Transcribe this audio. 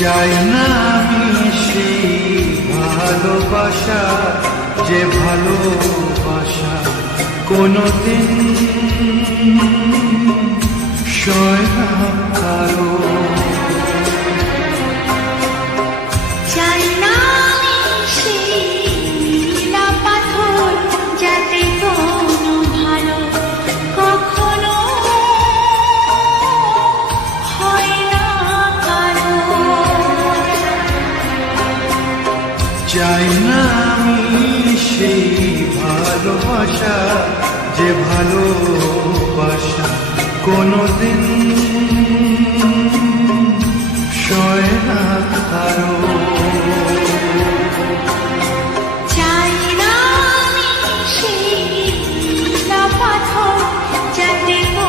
চাই না আমি সেই ভালোবাসা, যে ভালোবাসা কোনোদিন সয় না কারো। চাই না আমি সেই নীলা পাথর, যাতে কোনো ভালো কখনো হয় না কারো। চাই না আমি সেই ভালোবাসা, যে ভালোবাসা কোনোদিন সয় না কারো।